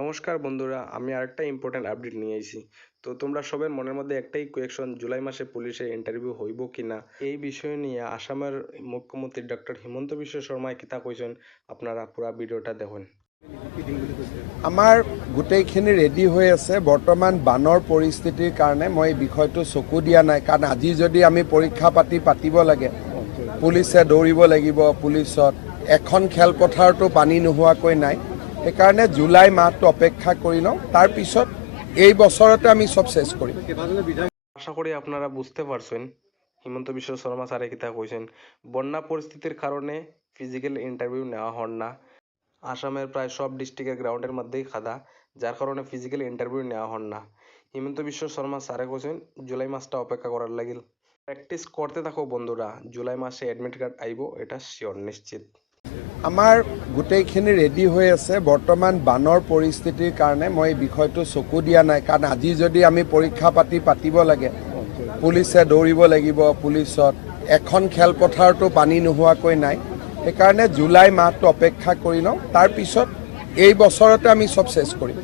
নমস্কার বন্ধুরা, আমি আরেকটা ইম্পর্টেন্ট আপডেট নিয়ে আইছি। তো তোমরা সবার মনের মধ্যে একটাই কোয়েকশন, জুলাই মাসে পুলিশের ইন্টারভিউ হইব কিনা এই বিষয় নিয়ে আসামের মুখ্যমন্ত্রী ডক্টর হিমন্ত বিশ্ব শর্মাই কিতা কইছেন। আপনারা পুরা ভিডিওটা দেখুন। আমাৰ গোটেইখিনি ৰেডি হৈ আছে। বৰ্তমান বানৰ পৰিস্থিতিৰ কাৰণে মই এই বিষয়টো চকু দিয়া নাই, কাৰণ আজি যদি আমি পৰীক্ষা পাতিব লাগে, পুলিচে দৌৰিব লাগিব। পুলিচত এখন খেলপথাৰতো পানী নোহোৱাকৈ নাই, সেইকাৰণে জুলাই মাহটো অপেক্ষা কৰি লওঁ। তাৰপিছত এই বছৰতে আমি সব শেষ কৰিম। আশা করি আপনারা বুঝতে পারছেন হিমন্ত বিশ্ব শর্মা স্যারে কিতা কইছেন। বন্যা পরিস্থিতির কারণে ফিজিক্যাল ইন্টারভিউ নেওয়া হন না। আসামের প্রায় সব ডিস্ট্রিক্টের গ্রাউন্ডের মধ্যেই খাদা, যার কারণে ফিজিক্যাল ইন্টারভিউ নেওয়া হন না। হিমন্ত বিশ্ব শর্মা স্যারে কইছেন জুলাই মাসটা অপেক্ষা করার লাগিল। প্র্যাকটিস করতে থাকো বন্ধুরা, জুলাই মাসে অ্যাডমিট কার্ড আইব, এটা শিওর নিশ্চিত। আমাৰ গোটেইখিনি ৰেডি হৈ আছে। বৰ্তমান বানৰ পৰিস্থিতিৰ কাৰণে মই এই বিষয়টো চকু দিয়া নাই, কাৰণ আজি যদি আমি পৰীক্ষা পাতিব লাগে, পুলিচে দৌৰিব লাগিব। পুলিচত এখন খেলপথাৰতো পানী নোহোৱাকৈ নাই, সেইকাৰণে জুলাই মাহটো অপেক্ষা কৰি লওঁ। তাৰপিছত এই বছৰতে আমি সব শেষ কৰিম।